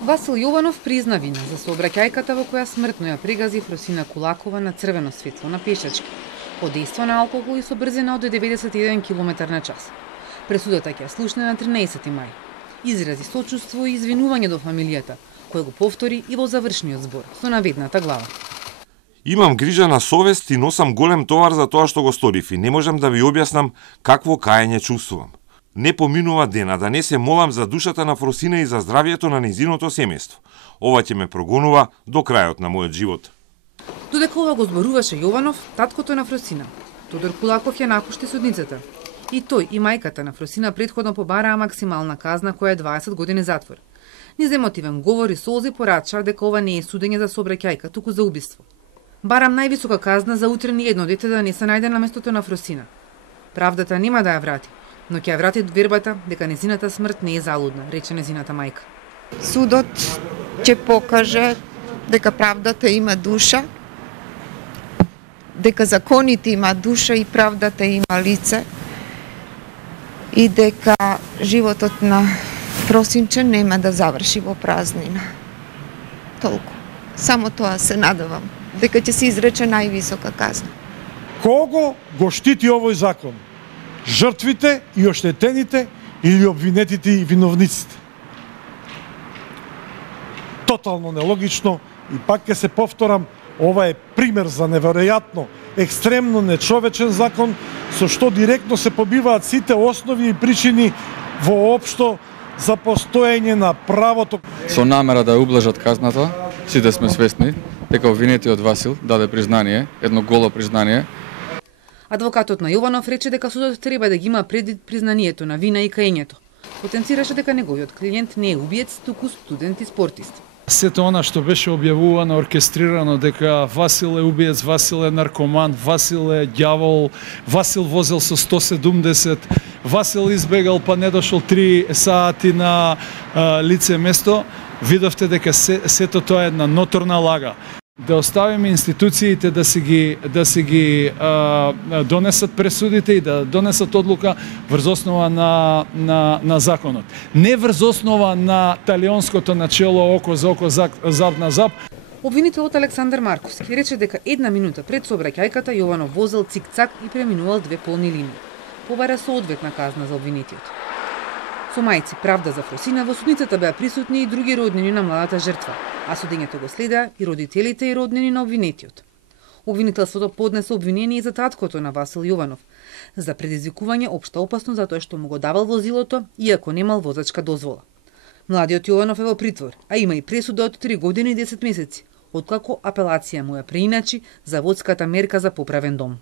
Васил Јованов призна вина за сообраќајката во која смртно ја прегази Фросина Кулакова на црвено светло на пешачки, под дејство на алкохол и со брзина од 91 км/ч. Пресудата ќе ја слушне на 13 мај. Изрази сочувство и извинување до фамилијата, кој го повтори и во завршниот збор со наведната глава. Имам грижа на совест и носам голем товар за тоа што го сторив и не можам да ви објаснам какво каење чувствувам. Не поминува дена да не се молам за душата на Фросина и за здравието на нејзиното семејство. Ова ќе ме прогонува до крајот на мојот живот. Додека ова го зборуваше Јованов, таткото на Фросина, Тодор Кулаков ја напушти судницата. И тој и мајката на Фросина претходно побараа максимална казна која е 20 години затвор. Низ емотивен говор и солзи порачаа дека ова не е судење за сообраќајка, туку за убиство. Барам највисока казна за утре ни едно дете да не се најде на местото на Фросина. Правдата нема да ја врати, но ќе ја врати вербата дека незината смрт не е залудна, рече незината мајка. Судот ќе покаже дека правдата има душа, дека законите има душа и правдата има лице и дека животот на Фросинче нема да заврши во празнина. Толку. Само тоа се надевам, дека ќе се изрече највисока казна. Кого го штити овој закон? Жртвите и оштетените или обвинетите и виновниците? Тотално нелогично и пак ќе се повторам, ова е пример за неверојатно, екстремно нечовечен закон со што директно се побиваат сите основи и причини воопшто за постоење на правото. Со намера да ублажат казната, сите сме свесни дека обвинетиот Васил даде признание, едно голо признание. Адвокатот на Јованов рече дека судот треба да ги има предвид признанието на вина и каењето. Потенцираше дека неговиот клиент не е убиец, туку студент и спортист. Сето она што беше објавувано, оркестрирано, дека Васил е убиец, Васил е наркоман, Васил е ѓавол, Васил возел со 170, Васил избегал па не дошол 3 сати на лице место, видовте дека сето тоа е една ноторна лага. Да оставиме институциите да си ги донесат пресудите и да донесат одлука врз основа на законот. Не врз основа на талионското начело око за око, зап на зап. Обвинителот Александар Марковски рече дека една минута пред сообраќајката Јованов возел цик-цак и преминувал 2 полни линии. Побара соодветна казна за обвинетиот. Со мајци Правда за Фросина во судницата беа присутни и други роднини на младата жртва, а судењето го следеа и родителите и роднини на обвинетиот. Обвинителството поднесе обвинение и за таткото на Васил Јованов за предизвикување општа опасност затоа што му го давал возилото иако немал возачка дозвола. Младиот Јованов е во притвор, а има и пресуда од 3 години и 10 месеци, откако апелација му ја преиначи за водската мерка за поправен дом.